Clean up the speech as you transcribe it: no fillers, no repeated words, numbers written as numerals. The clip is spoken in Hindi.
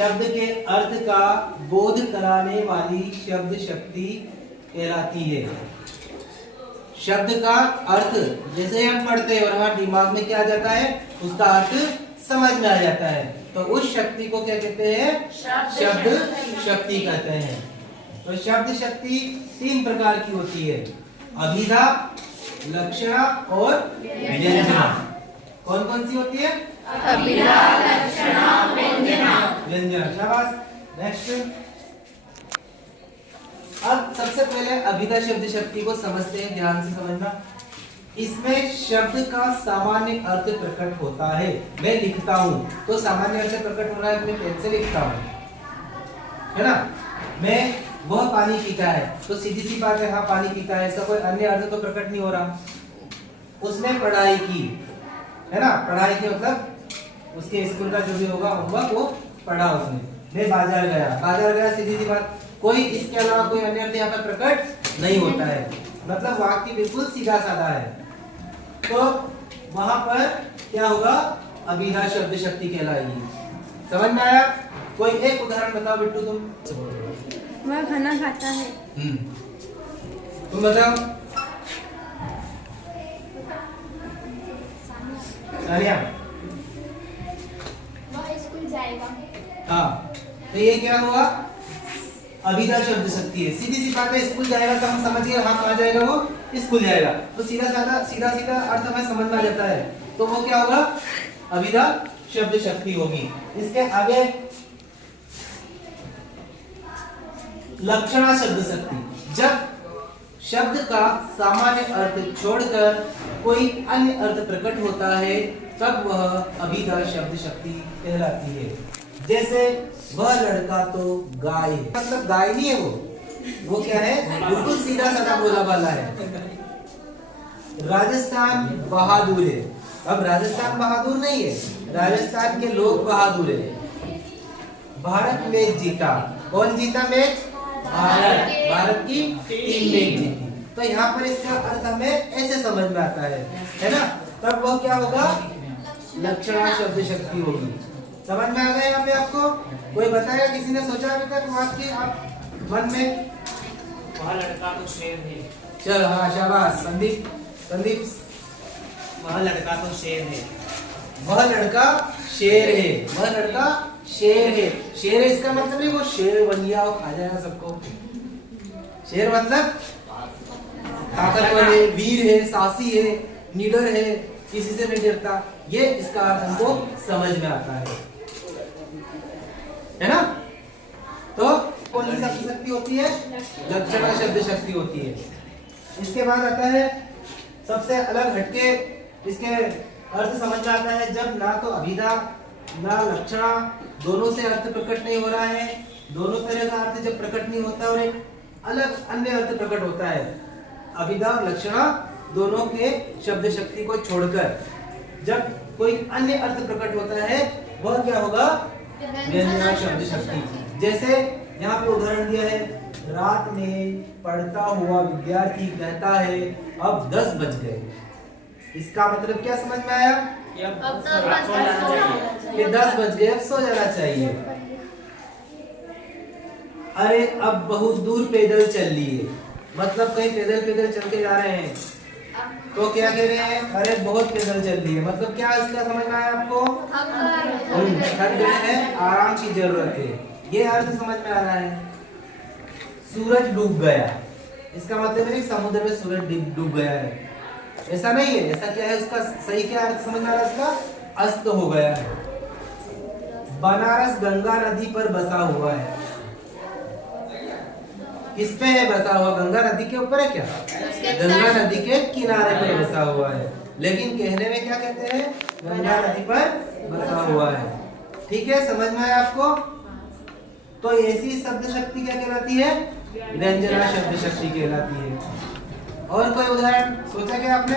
शब्द के अर्थ का बोध कराने वाली शब्द शक्ति कहलाती है। शब्द का अर्थ जैसे हम पढ़ते हैं और हमारे दिमाग में क्या आ जाता है, उसका अर्थ समझ में आ जाता है, तो उस शक्ति को क्या कहते हैं, शब्द शक्ति कहते हैं। तो शब्द शक्ति 3 प्रकार की होती है, अभिधा, लक्षणा और व्यंजना। कौन कौन सी होती है? अभिधा, लक्षणा, व्यंजना। व्यंजना, शाबाश। नेक्स्ट, अब सबसे पहले अभिधा शब्द शक्ति को समझते हैं, ध्यान से समझना। इसमें शब्द का सामान्य अर्थ प्रकट होता है। मैं लिखता हूँ तो सामान्य अर्थ प्रकट हो रहा है, मैं पेन से लिखता हूँ, है ना। मैं वह पानी पीता है तो सीधी सी बात है, हाँ पानी पीता है, इसका कोई अन्य अर्थ तो प्रकट नहीं हो रहा। उसने पढ़ाई की, है ना, पढ़ाई की मतलब उसके स्कूल का जो भी होगा होमवर्क वो पढ़ा उसने। मैं बाजार गया, बाजार गया, सीधी सी बात, कोई इसके अलावा कोई अन्य अर्थ यहाँ पर प्रकट नहीं होता है, मतलब वाक्य बिल्कुल सीधा साधा है। तो वहां पर क्या होगा, अभिधा शब्द शक्ति कहलाएगी। समझ में आया? कोई एक उदाहरण बताओ बिट्टू, तुम। वह खाना खाता है। तुम बताओ सानिया। वह स्कूल जाएगा। हाँ, तो ये क्या हुआ, अभिधा शब्द शक्ति है। सीधी सी बात है, स्कूल जाएगा तो हम समझ गए, हाँ कहाँ जाएगा, वो स्कूल जाएगा, तो सीधा सीधा अर्थ हमें समझ में आ जाता है, तो वो क्या होगा, अभिधा शब्द शक्ति होगी। इसके आगे लक्षणा शब्द शक्ति, जब शब्द का सामान्य अर्थ छोड़कर कोई अन्य अर्थ प्रकट होता है तब वह अभिधा शब्द शक्ति कहलाती है। जैसे वह लड़का तो गाय, मतलब गाय नहीं है, वो क्या है, बिल्कुल सीधा साधा बोला वाला है। राजस्थान बहादुर है, अब राजस्थान बहादुर नहीं है, राजस्थान के लोग बहादुर है। भारत मैच जीता, कौन जीता मैच, भारत की टीम मैच जीती। तो यहाँ पर इसका अर्थ हमें ऐसे समझ में आता है ना, तब वह क्या होगा, लक्षणा शब्द शक्ति होगी। समझ में आ गया यहाँ पे आपको? कोई बताएगा, किसी ने सोचा अभी तक वाक्य आप मन में? वह लड़का तो शेर है। चल हाँ, शाबाश संदीप। वह लड़का तो शेर है। वह लड़का शेर है, वह लड़का शेर है। शेर है इसका मतलब है वो शेर बन गया और खा जाएगा सबको। शेर मतलब ताकतवर है, वीर है, साहसी है, निडर है, किसी से नहीं डरता, ये इसका अर्थ हमको समझ में आता है ना। तो कौन सी शब्द शक्ति होती है, लक्षणा शब्द शक्ति होती है। इसके बाद आता है सबसे अलग हटके, इसके अर्थ समझ में आता है जब ना तो अभिधा ना लक्षणा, दोनों से अर्थ प्रकट नहीं हो रहा है, दोनों तरह का अर्थ जब प्रकट नहीं होता और एक अलग अन्य अर्थ प्रकट होता है। अभिधा और लक्षणा दोनों के शब्द शक्ति को छोड़कर जब कोई अन्य अर्थ प्रकट होता है, वह क्या होगा, व्यंजना शब्द शक्ति। जैसे यहाँ पे उदाहरण दिया है, रात में पढ़ता हुआ विद्यार्थी कहता है अब 10 बज गए। इसका मतलब क्या समझ में आया, कि 10 बज गए, अब सो जाना चाहिए। अरे अब बहुत दूर पैदल चल लिए, मतलब कहीं पैदल चल के जा रहे हैं, तो क्या कह रहे हैं, अरे बहुत पैदल चल रही है, मतलब क्या इसका समझ में आया आपको, थक गए हैं, आराम की जरूरत है, ये अर्थ समझ में आ रहा है। सूरज डूब गया, इसका मतलब है समुद्र में सूरज डूब गया है, ऐसा नहीं है। ऐसा क्या है, उसका सही क्या अर्थ समझ में आ रहा है, इसका अस्त हो गया है। बनारस गंगा नदी पर बसा हुआ है, किस पे है बसा हुआ, गंगा नदी के ऊपर है क्या, गंगा नदी के किनारे पर बसा हुआ है, लेकिन कहने में क्या कहते हैं, गंगा नदी पर बसा हुआ है। ठीक है, समझ में आया आपको? तो ऐसी शब्द शक्ति क्या कहलाती है, व्यंजना शब्द शक्ति कहलाती है। और कोई उदाहरण सोचा क्या आपने?